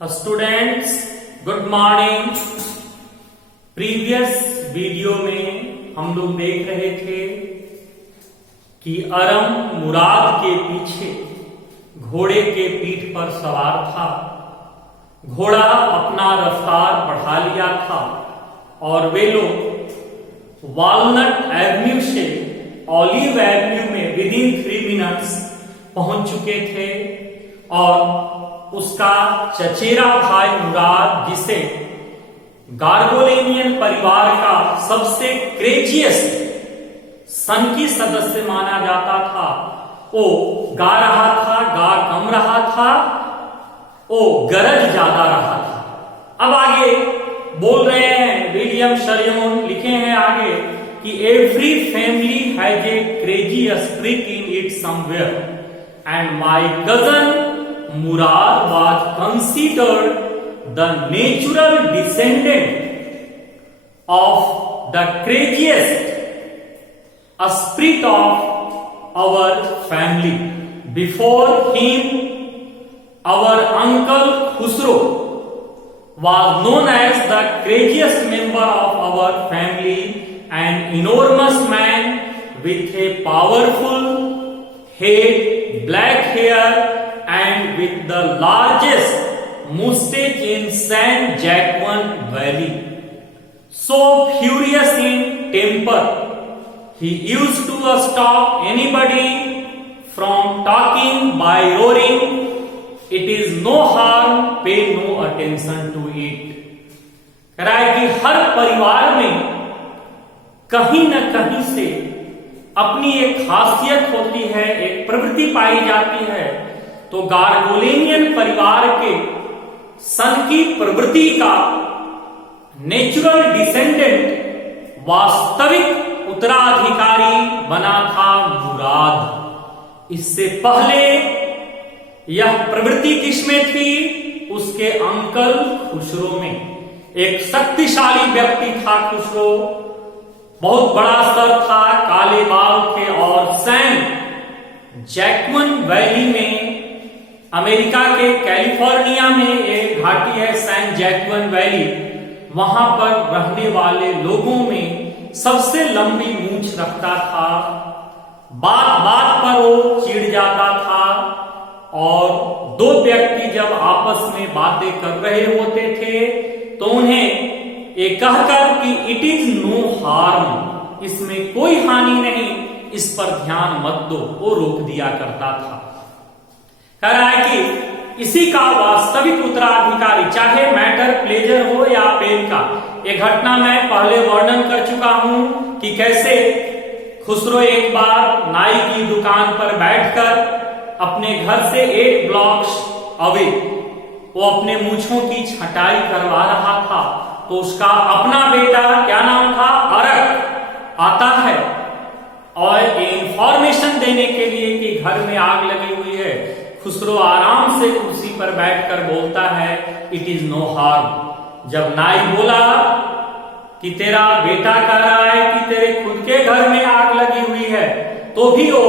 Students good morning. Previous video में हम लोग देख रहे थे कि अरम मुराद के पीछे घोड़े के पीठ पर सवार था। घोड़ा अपना रफ्तार बढ़ा लिया था और वे लोग वॉलनट एवेन्यू से ऑलिव एवेन्यू में विद इन 3 मिनट्स पहुंच चुके थे और उसका चचेरा भाई मुराद, जिसे गार्गोलेनियन परिवार का सबसे क्रेजियस्ट सनकी सदस्य माना जाता था, वो गा रहा था, गा कम रहा था, वो गरज ज्यादा रहा था। अब आगे बोल रहे हैं, विलियम शर्यमोन लिखे हैं आगे कि every family has a crazy spirit in it somewhere and my cousin Murad was considered the natural descendant of the craziest spirit of our family. Before him, our uncle Khusro was known as the craziest member of our family, an enormous man with a powerful head, black hair, and with the largest mustache in San Joaquin Valley. So furious in temper, he used to stop anybody from talking by roaring, "It is no harm, pay no attention to it." कह रहा है कि हर परिवार में कहीं न कहीं से अपनी एक खासियत होती है, एक प्रवृत्ति पाई जाती है। तो गार्गोलेनियन परिवार के सन की प्रवृत्ति का नेचुरल डिसेंडेंट, वास्तविक उत्तराधिकारी बना था मुराद। इससे पहले यह प्रवृत्ति किसमें थी? उसके अंकल खुसरो में। एक शक्तिशाली व्यक्ति था खुसरो, बहुत बड़ा सर था, काले बाल थे और सैन जैक्वन वैली में, अमेरिका के कैलिफोर्निया में एक घाटी है सैन जैक्वन वैली, वहां पर रहने वाले लोगों में सबसे लंबी मूंछ रखता था। बात बात पर वो चिढ़ जाता था और दो व्यक्ति जब आपस में बातें कर रहे होते थे तो उन्हें ये कहकर कि इट इज नो हार्म, इसमें कोई हानि नहीं, इस पर ध्यान मत दो, वो रोक दिया करता था। कह रहा है कि इसी का वास्तविक उत्तराधिकारी, चाहे मैटर प्लेजर हो या पेन का, ये घटना मैं पहले वर्णन कर चुका हूं कि कैसे खुसरो एक बार नाई की दुकान पर बैठकर अपने घर से 8 ब्लॉक्स अवे वो अपने मूंछों की छटाई करवा रहा था। तो उसका अपना बेटा, क्या नाम था, अरक, आता है और इंफॉर्मेशन देने के लिए कि घर में आग लगी हुई है। खुसरो आराम से कुर्सी पर बैठकर बोलता है, इट इज नो हार्म। जब नाई बोला कि तेरा बेटा कह रहा है कि तेरे खुद के घर में आग लगी हुई है, तो भी वो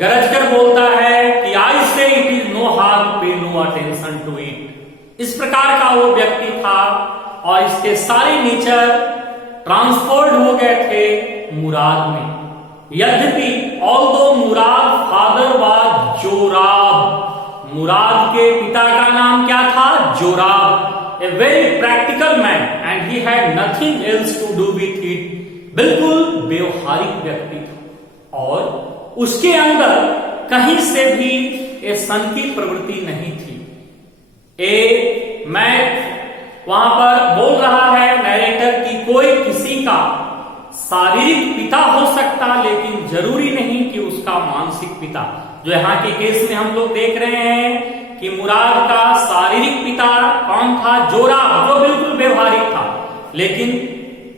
गरज कर बोलता है कि आई से इट इज नो हार्म, पे नो अटेंशन टू इट। इस प्रकार का वो व्यक्ति था और इसके सारे नेचर ट्रांसफर्ड हो गए थे मुराद में। यद्यपि although Mourad father was Zorab, Mourad के पिता का नाम क्या था? Zorab. A very practical man and he had nothing else to do with it. बिल्कुल व्यवहारिक व्यक्ति था और उसके अंदर कहीं से भी ये सन की प्रवृत्ति नहीं थी। मैं वहां पर बोल रहा है नरेटर कि कोई किसी का शारीरिक पिता हो सकता, लेकिन जरूरी नहीं कि उसका मानसिक पिता। जो यहाँ के केस में हम लोग देख रहे हैं कि मुराद का शारीरिक पिता कौन था? जोराब, जो बिल्कुल व्यवहारिक था, लेकिन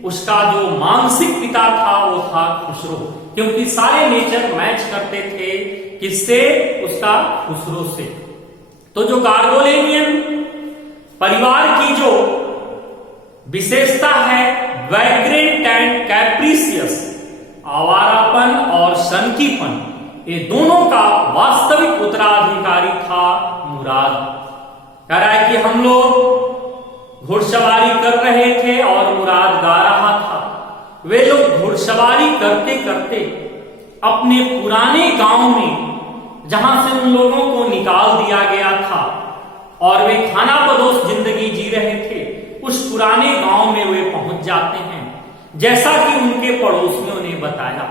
उसका जो मानसिक पिता था वो था खुसरो, क्योंकि सारे नेचर मैच करते थे। किससे? उसका खुसरो से। तो जो गार्गोलेनियन परिवार की जो विशेषता है, वैग्रेंट एंड कैप्रिसियस, आवारापन और सनकीपन, ये दोनों का वास्तविक उत्तराधिकारी था मुराद। कह रहा है कि हम लोग घुड़सवारी कर रहे थे और मुराद गा रहा था। वे लोग घुड़सवारी करते करते अपने पुराने गांव में, जहां से उन लोगों को निकाल दिया गया था और वे खानाबदोश जिंदगी जी रहे थे, उस पुराने गांव में वे पहुंच जाते हैं, जैसा कि उनके पड़ोसियों ने बताया।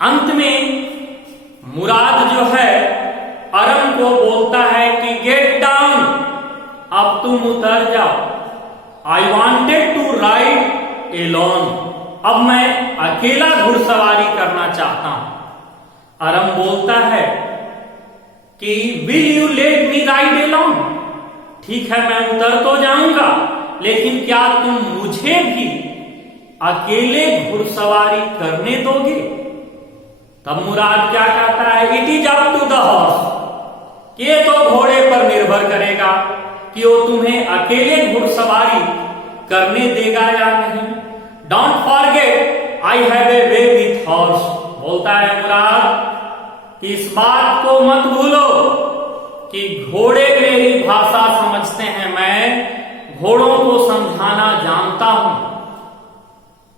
अंत में मुराद जो है अरम को बोलता है कि गेट डाउन, अब तुम उतर जाओ। I wanted to ride alone, अब मैं अकेला घुड़सवारी करना चाहता हूं। अरम बोलता है कि will you let me ride alone, ठीक है मैं उतर तो जाऊंगा, लेकिन क्या तुम मुझे भी अकेले घुड़सवारी करने दोगे? तब मुराद क्या कहता है, it is up to the horse, ये तो घोड़े पर निर्भर करेगा कि वो तुम्हें अकेले घुड़सवारी करने देगा या नहीं। Don't forget I have a way with horse, बोलता है मुराद कि इस बात को मत भूलो कि घोड़े मेरी भाषा समझते हैं, मैं घोड़ों को समझाना जानता हूं।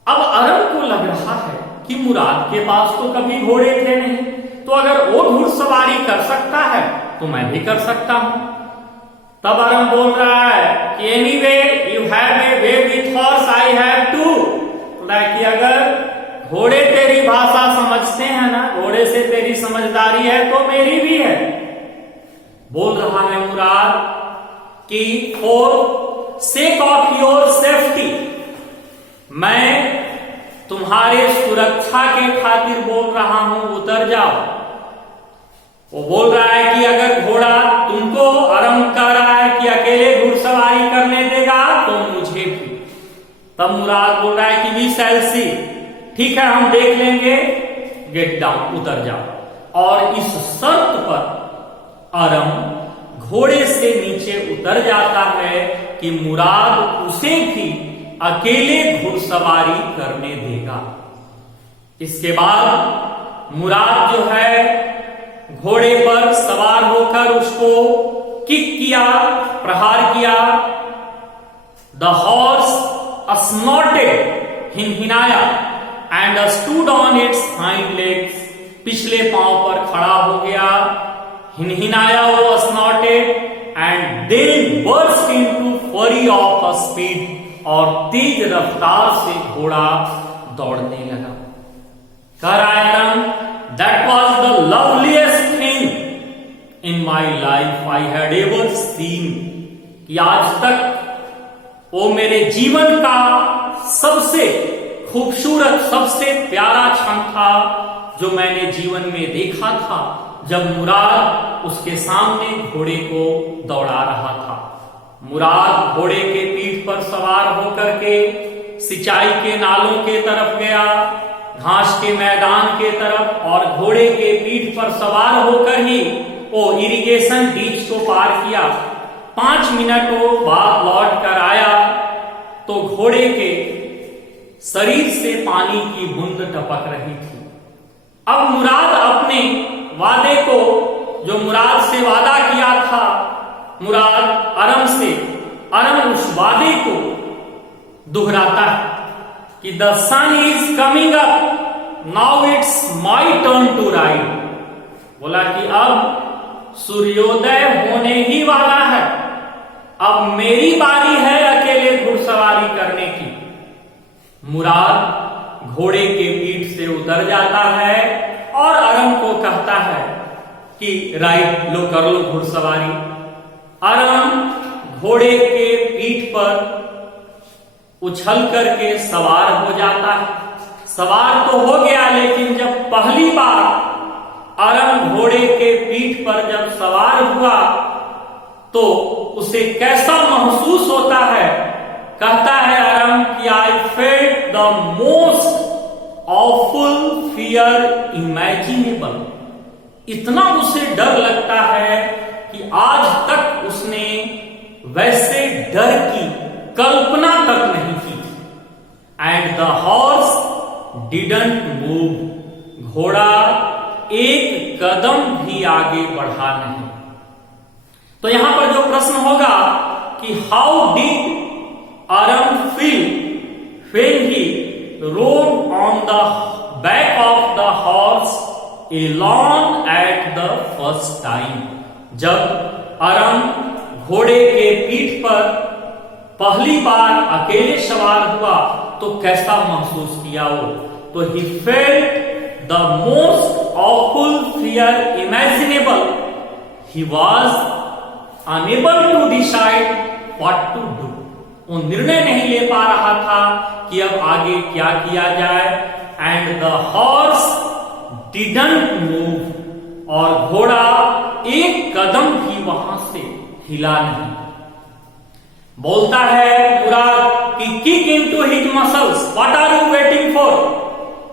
अब अरब को लग रहा है कि मुराद के पास तो कभी घोड़े थे नहीं, तो अगर वो घुड़सवारी कर सकता है तो मैं भी कर सकता हूं। तब अरब बोल रहा है कि anyway you have a way with horse, I have to, कि अगर घोड़े तेरी भाषा समझते हैं ना, घोड़े से तेरी समझदारी है तो मेरी भी है। बोल रहा है मुराद कि for sake of your safety, मैं तुम्हारे सुरक्षा के खातिर बोल रहा हूं, उतर जाओ। वो बोल रहा है कि अगर घोड़ा तुमको, अरम कह रहा है कि अकेले घुड़सवारी करने देगा तो मुझे भी। तब मुराद बोल रहा है कि वी शैल सी, ठीक है हम देख लेंगे, गेट डाउन, उतर जाओ। और इस शर्त पर अरम घोड़े से नीचे उतर जाता है कि मुराद उसे भी अकेले घुड़सवारी करने देगा। इसके बाद मुराद जो है घोड़े पर सवार होकर उसको किक किया, प्रहार किया। द हॉर्स स्नॉटेड, हिनहिनाया, and stood on its hind legs, पिछले पांव पर खड़ा हो गया, हिनहिनाया वो snorted, and then burst into fury of a speed, और तेज रफ्तार से घोड़ा दौड़ने लगा। कह रहा है Aram, that was the loveliest thing in my life I had ever seen, कि आज तक वो मेरे जीवन का सबसे खूबसूरत, सबसे प्यारा क्षण था जो मैंने जीवन में देखा था, जब मुराद उसके सामने घोड़े को दौड़ा रहा था। मुराद घोड़े के पीठ पर सवार होकर के सिंचाई के नालों के तरफ गया, घास के मैदान के तरफ, और घोड़े के पीठ पर सवार होकर ही वो इरिगेशन डीच को पार किया। 5 मिनट वो बाद लौट कर आया तो घोड़े के शरीर से पानी की बूंद टपक रही थी। अब मुराद अपने वादे को, जो मुराद से वादा किया था मुराद अरम से, अरम उस वादे को दोहराता है कि the sun is coming up, now it's my turn to ride. बोला कि अब सूर्योदय होने ही वाला है, अब मेरी बारी है अकेले घुड़सवारी करने की। मुराद घोड़े के पीठ से उतर जाता है और अरम को कहता है कि राइड लो, कर लो घुड़सवारी। अरम घोड़े के पीठ पर उछल करके सवार हो जाता है। सवार तो हो गया, लेकिन जब पहली बार अरम घोड़े के पीठ पर जब सवार हुआ तो उसे कैसा महसूस होता है? कहता है अरम कि I felt the most awful fear imaginable. इतना उसे डर लगता है कि आज तक उसने वैसे डर की कल्पना तक नहीं की। And the horse didn't move, घोड़ा एक कदम भी आगे बढ़ा नहीं। तो यहां पर जो प्रश्न होगा कि how did Aram feel when he rode on the back of the horse alone at the first time. जब अरम घोड़े के पीठ पर पहली बार अकेले सवार हुआ तो कैसा महसूस किया वो? तो he felt the most awful fear imaginable. He was unable to decide what to do. वो निर्णय नहीं ले पा रहा था कि अब आगे क्या किया जाए। And the horse didn't move, और घोड़ा एक कदम भी वहां से हिला नहीं। बोलता है मुराद कि kick into his muscles, what are you waiting for?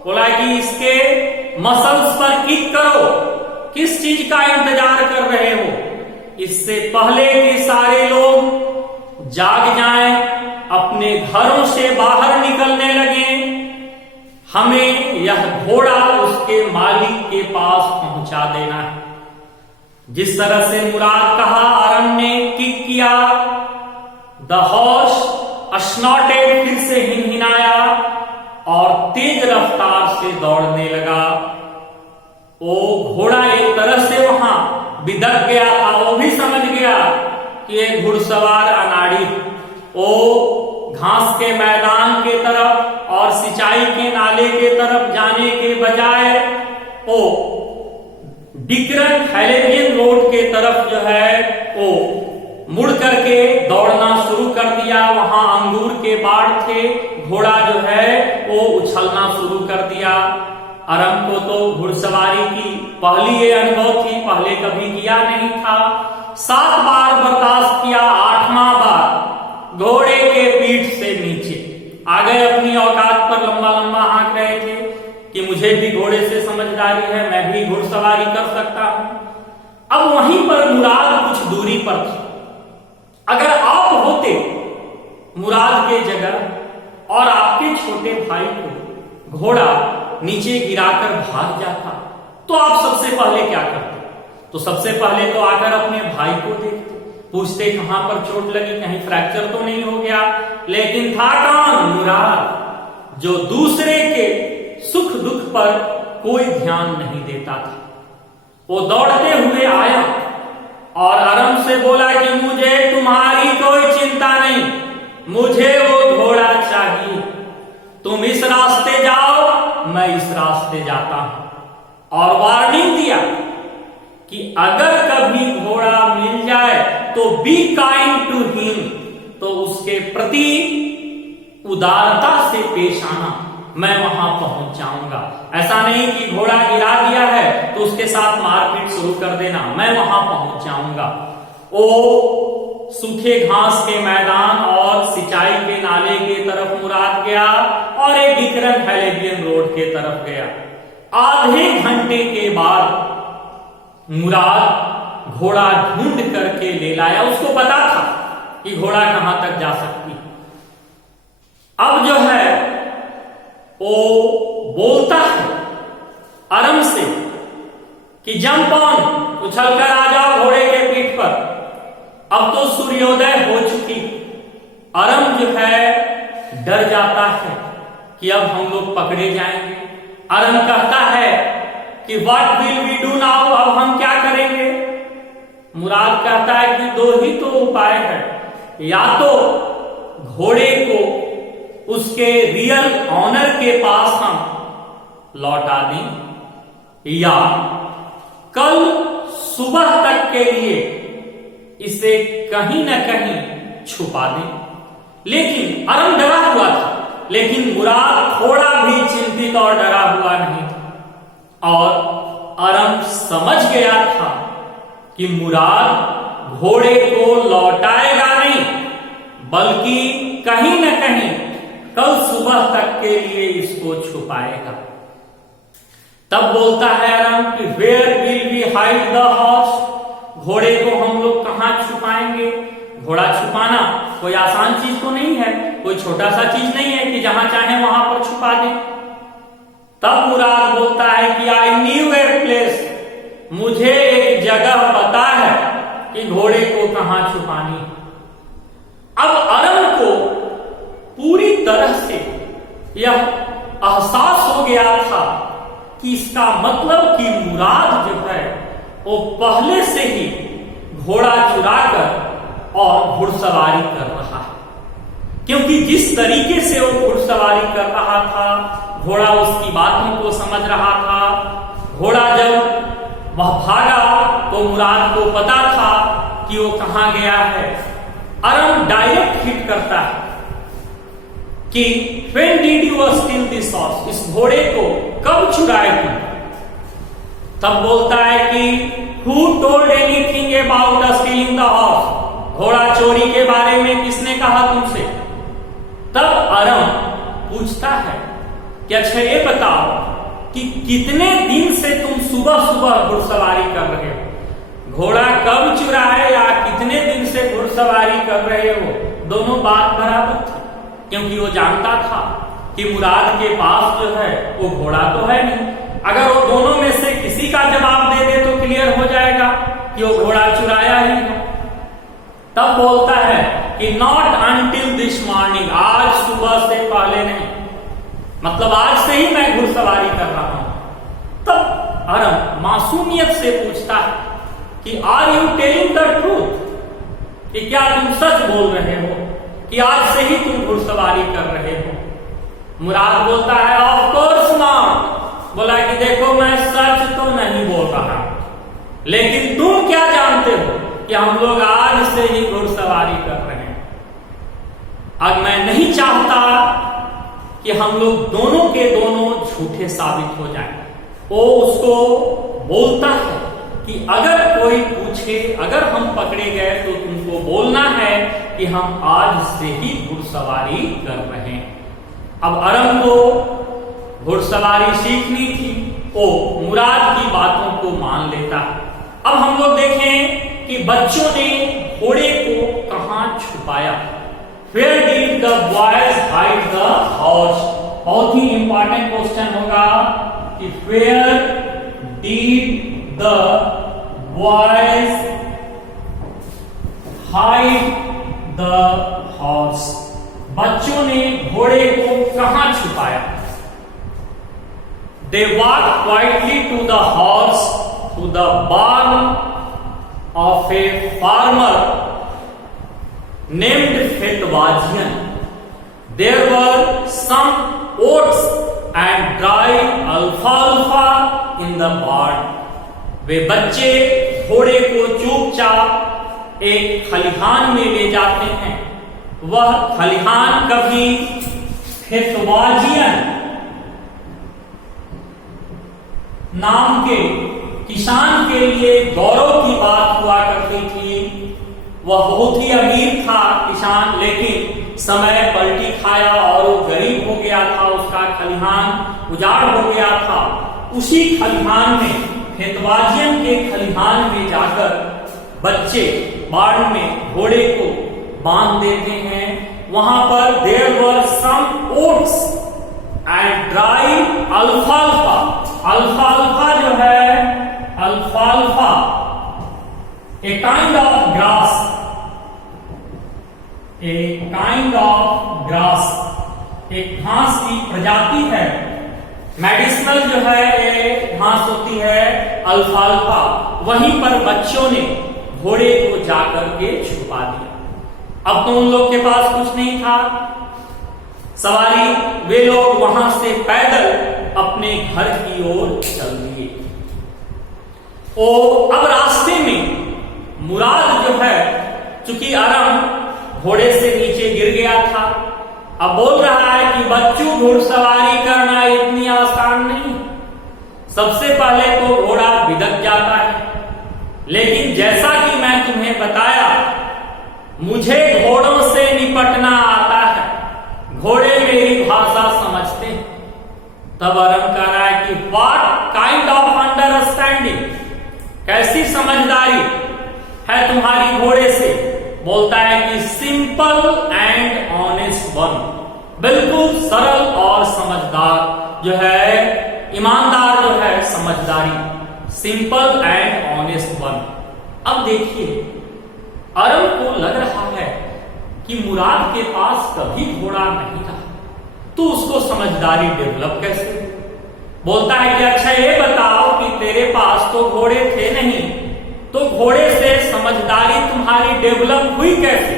बोला कि इसके मसल्स पर किक करो, किस चीज का इंतजार कर रहे हो? इससे पहले कि सारे लोग जाग जाएं, अपने घरों से बाहर निकलने लगे, हमें यह घोड़ा उसके मालिक के पास पहुंचा देना है। जिस तरह से मुराद कहा, अरम ने किक किया, द हॉर्स स्नॉटेड, फिर से हिनहिनाया और तेज रफ्तार से दौड़ने लगा। वो घोड़ा एक तरह से वहां बिदक गया था, वो भी समझ गया कि एक घुड़सवार अनाड़ी। वो घास के मैदान के तरफ और सिंचाई के नाले के तरफ जाने के बजाय वो डिकरन हैलेबियन रोड के तरफ जो है वो मुड़ करके दौड़ना शुरू कर दिया। वहां अंगूर के बाड़ थे, घोड़ा जो है वो उछलना शुरू कर दिया। अरम को तो घुड़सवारी की पहली ये अनुभव थी, पहले कभी किया नहीं था। 7 बार बर्दाश्त किया, 8वां बार घोड़े के पीठ से नीचे आ गए। अपनी औकात पर लंबा लंबा हाँक रहे थे कि मुझे भी घोड़े से समझदारी है, मैं भी घुड़सवारी कर सकता हूं। अब वहीं पर मुराद कुछ दूरी पर था। अगर आप होते मुराद के जगह और आपके छोटे भाई को घोड़ा नीचे गिराकर भाग जाता, तो आप सबसे पहले क्या करते? तो सबसे पहले तो आकर अपने भाई को देखते, पूछते कहां पर चोट लगी, कहीं फ्रैक्चर तो नहीं हो गया। लेकिन था कौन? मुराद, जो दूसरे के सुख दुख पर कोई ध्यान नहीं देता था। वो दौड़ते हुए आया और अरम से बोला कि मुझे तुम्हारी कोई चिंता नहीं, मुझे वो घोड़ा चाहिए। तुम इस रास्ते जाओ, मैं इस रास्ते जाता हूं। और वार्निंग दिया कि अगर कभी घोड़ा मिल जाए तो बी काइंड टू हिम, तो उसके प्रति उदारता से पेश आना, मैं वहां पहुंच जाऊंगा। ऐसा नहीं कि घोड़ा गिरा दिया है तो उसके साथ मारपीट शुरू कर देना, मैं वहां पहुंच जाऊंगा। वो सूखे घास के मैदान और सिंचाई के नाले के तरफ मुराद गया और एक डिकरन हैलेबियन रोड के तरफ गया। आधे घंटे के बाद मुराद घोड़ा ढूंढ करके ले लाया। उसको पता था कि घोड़ा कहां तक जा सकती। अब जो है वो बोलता है अरम से कि जंप ऑन, उछलकर आ जाओ घोड़े के पीठ पर। अब तो सूर्योदय हो चुकी। अरम जो है डर जाता है कि अब हम लोग पकड़े जाएंगे। अरम कहता है कि what will we do now, अब हम क्या करेंगे? मुराद कहता है कि 2 ही तो उपाय है, या तो घोड़े को उसके रियल ऑनर के पास हम लौटा दें, या कल सुबह तक के लिए इसे कहीं न कहीं छुपा दें। लेकिन अरम डरा हुआ था, लेकिन मुराद थोड़ा भी चिंतित और डरा हुआ नहीं था। और अरम समझ गया था कि मुराद घोड़े को लौटाएगा नहीं, बल्कि कहीं न कहीं कल सुबह तक के लिए इसको छुपाएगा। तब बोलता है अरम कि where will we hide the horse, घोड़े को हम लोग कहां छुपाएंगे? घोड़ा छुपाना कोई आसान चीज तो नहीं है, कोई छोटा सा चीज नहीं है कि जहां चाहे वहां पर छुपा दे। तब मुराद बोलता है कि आई न्यू ए प्लेस, मुझे एक जगह पता है कि घोड़े को को कहां छुपानी। अब अरम को पूरी तरह से यह एहसास हो गया था कि इसका मतलब कि मुराद जो है वो पहले से ही घोड़ा चुराकर और घुड़सवारी कर रहा है, क्योंकि जिस तरीके से वो घुड़सवारी कर रहा था, घोड़ा उसकी बातों को समझ रहा था। घोड़ा जब वह भागा तो मुराद को पता था कि वो कहां गया है। अरम डायरेक्ट हिट करता है कि When did you steal this horse? इस घोड़े को कब चुराए तुम? तब बोलता है कि Who told anything about the stealing the horse? घोड़ा चोरी के बारे में किसने कहा तुमसे? तब अरम पूछता है कि अच्छा ये बताओ कि कितने दिन से तुम सुबह सुबह घुड़सवारी कर रहे हो? घोड़ा कब चुराए या कितने दिन से घुड़सवारी कर रहे हो? दोनों बात बराबर थी, क्योंकि वो जानता था कि मुराद के पास जो है वो घोड़ा तो है नहीं। अगर वो दोनों में से किसी का जवाब दे दे तो क्लियर हो जाएगा कि वो घोड़ा चुराया ही है। तब बोलता है कि नॉट अनटिल दिस मॉर्निंग, आज सुबह से पहले नहीं, मतलब आज से ही मैं घुड़सवारी कर रहा हूं। तब अरम मासूमियत से पूछता है कि are you telling the truth, कि क्या तुम सच बोल रहे हो कि आज से ही तुम घुड़सवारी कर रहे हो? मुराद बोलता है ऑफ कोर्स नॉट। बोला कि देखो मैं सच तो नहीं बोल रहा, लेकिन तुम क्या जानते हो कि हम लोग आज से ही घुड़सवारी कर रहे हैं। अब मैं नहीं चाहता कि हम लोग दोनों के दोनों झूठे साबित हो जाएं। वो उसको बोलता है कि अगर कोई पूछे, अगर हम पकड़े गए तो तुमको बोलना है कि हम आज से ही घुड़सवारी कर रहे हैं। अब अरम को घुड़सवारी सीखनी थी, वो मुराद की बातों को मान लेता। अब हम लोग देखें कि बच्चों ने घोड़े को कहां छुपाया। Where did the boys hide the horse? बहुत ही इंपॉर्टेंट क्वेश्चन होगा कि where did the boys hide the horse? बच्चों ने घोड़े को कहां छुपाया? They walked quietly to the horse, to the barn of a farmer named Fetwajian. There were some oats and dry alfalfa in the barn. वे बच्चे घोड़े को चुपचाप एक खलिहान में ले जाते हैं। वह खलिहान कभी फेतवाजियन नाम के किसान के लिए गौरव की बात हुआ करती थी। वह बहुत ही अमीर था किसान, लेकिन समय पलटी खाया और वो गरीब हो गया था, उसका खलिहान उजाड़ हो गया था। उसी खलिहान में, फेतवाजियन के खलिहान में जाकर बच्चे बाड़ में घोड़े को बांध देते हैं। वहां पर there were some oats and dry अल्फाल्फा। अल्फाल्फा जो है, अल्फाल्फा a kind of grass, a kind of grass, एक घास की प्रजाति है। मेडिसिनल जो है ये घास होती है अल्फाल्फा। वहीं पर बच्चों ने घोड़े को जाकर के छुपा दिया। अब तो उन लोग के पास कुछ नहीं था सवारी, वे लोग वहां से पैदल अपने घर की ओर चल दिए। ओ अब रास्ते में मुराद जो है, चूंकि अरम घोड़े से नीचे गिर गया था, अब बोल रहा है कि बच्चों घुड़सवारी करना इतनी आसान नहीं। सबसे पहले तो घोड़ा बिदक जाता है, लेकिन जैसा कि मैं तुम्हें बताया, मुझे घोड़ों से निपटना आता है, घोड़े मेरी भाषा समझते हैं। तब अरम कह रहा है कि व्हाट काइंड ऑफ अंडरस्टैंडिंग, कैसी समझदारी है तुम्हारी घोड़े से? बोलता है कि सिंपल एंड ऑनेस्ट वन, बिल्कुल सरल और समझदार जो है, ईमानदार जो है, समझदारी, सिंपल एंड ऑनेस्ट वन। अब देखिए अरम को लग रहा है कि मुराद के पास कभी घोड़ा नहीं था, तो उसको समझदारी डेवलप कैसे हुई? बोलता है कि अच्छा ये बताओ कि तेरे पास तो घोड़े थे नहीं, तो घोड़े से समझदारी तुम्हारी डेवलप हुई कैसे?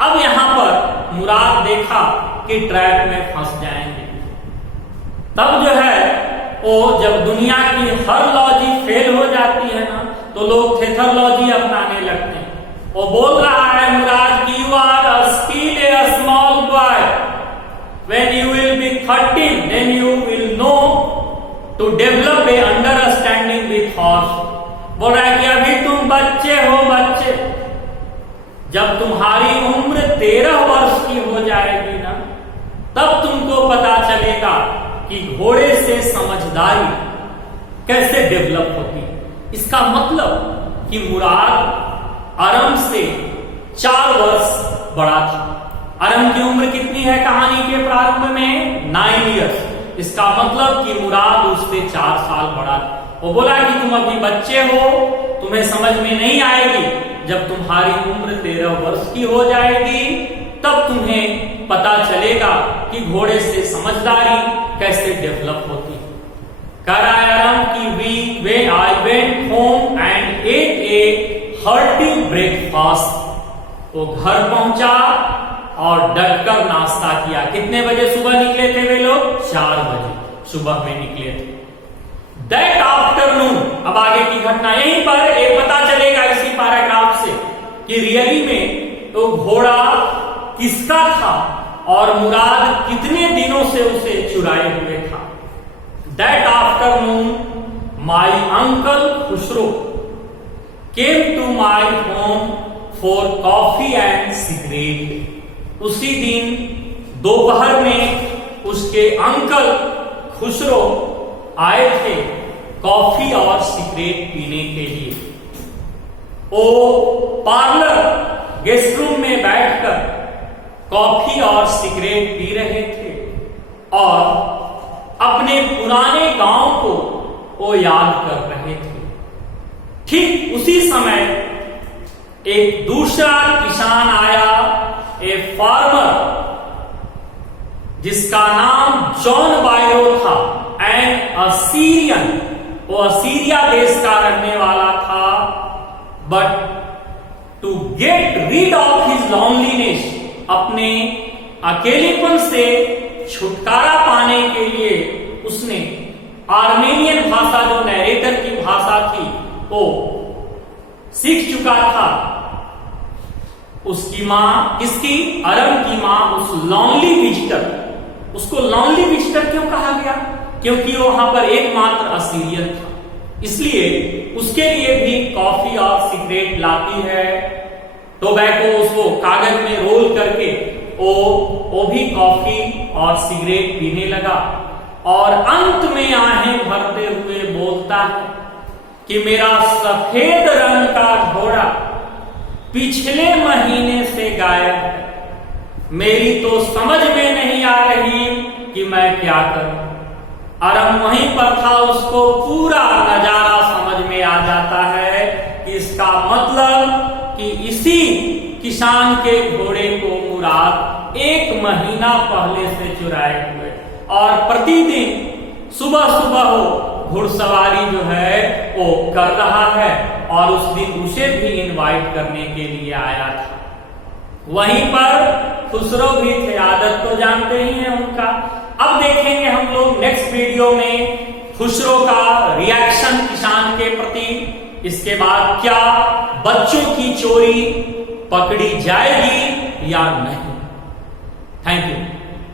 अब यहां पर मुराद देखा कि ट्रैप में फंस जाएंगे। तब जो है वो जब दुनिया की हर लॉजी फेल हो जाती है ना, तो लोग थेथरलॉजी अपनाने लगते हैं। वो बोल रहा है मुराद कि you are still a small boy, when you will be 13 then you will know to develop a understanding with horse। बोल रहा है कि अभी तुम बच्चे हो, बच्चे, जब तुम्हारी उम्र 13 वर्ष की हो जाएगी ना, तब तुमको पता चलेगा कि घोड़े से समझदारी कैसे डेवलप होती है। इसका मतलब कि मुराद अरम से 4 वर्ष बड़ा था। अरम की उम्र कितनी है कहानी के प्रारंभ में? 9 इयर्स। इसका मतलब कि मुराद उससे 4 साल बड़ा था। वो बोला कि तुम अभी बच्चे हो, तुम्हें समझ में नहीं आएगी, जब तुम्हारी उम्र 13 वर्ष की हो जाएगी तब तुम्हें पता चलेगा कि घोड़े से समझदारी कैसे डेवलप होती है। कह रहा है अरम कि I went home and ate a hearty breakfast. वो घर पहुंचा और डटकर नाश्ता किया। कितने बजे सुबह निकले थे वे लोग? 4 बजे सुबह में निकले थे। दैट आफ्टरनून, अब आगे की घटना यहीं पर एक पता चलेगा इसी पैराग्राफ से कि रियली में तो घोड़ा किसका था और मुराद कितने दिनों से उसे चुराए हुए था। That afternoon my uncle Khosrove came to my home for coffee and cigarette. उसी दिन दोपहर में उसके अंकल खुसरो आए थे कॉफी और सिगरेट पीने के लिए। वो पार्लर गेस्ट रूम में बैठकर कॉफी और सिगरेट पी रहे थे और अपने पुराने गांव को वो याद कर रहे थे। ठीक उसी समय एक दूसरा किसान आया, ए फार्मर, जिसका नाम जॉन बायरो था, एंड असीरियन, वो असीरिया देश का रहने वाला था। But to get rid of his loneliness, अपने अकेलेपन से छुटकारा पाने के लिए उसने आर्मेनियन भाषा, जो नरेटर की भाषा थी, वो सीख चुका था। उसकी मां, किसकी? अरम की मां, उस लॉनली विजिटर, उसको लॉनली विजिटर क्यों कहा गया? क्योंकि वो वहां पर एकमात्र असीरियन था, इसलिए उसके लिए भी कॉफी और सिगरेट लाती है। टोबैको उसको कागज में रोल करके वो भी कॉफी और सिगरेट पीने लगा और अंत में आहें भरते हुए बोलता है कि मेरा सफेद रंग का घोड़ा पिछले महीने से गायब है, मेरी तो समझ में नहीं आ रही कि मैं क्या करूं। अरम वहीं पर था, उसको पूरा नजारा समझ में आ जाता है कि इसका मतलब कि इसी किसान के घोड़े को मुराद 1 महीना पहले से चुराए हुए और प्रतिदिन सुबह सुबह हो घुड़सवारी जो है वो कर रहा है और उस दिन उसे भी इनवाइट करने के लिए आया था। वहीं पर खुसरो भी थे, आदत तो जानते ही हैं उनका। अब देखेंगे हम लोग नेक्स्ट वीडियो में खुसरो का रिएक्शन किसान के प्रति। इसके बाद क्या बच्चों की चोरी पकड़ी जाएगी या नहीं। Thank you.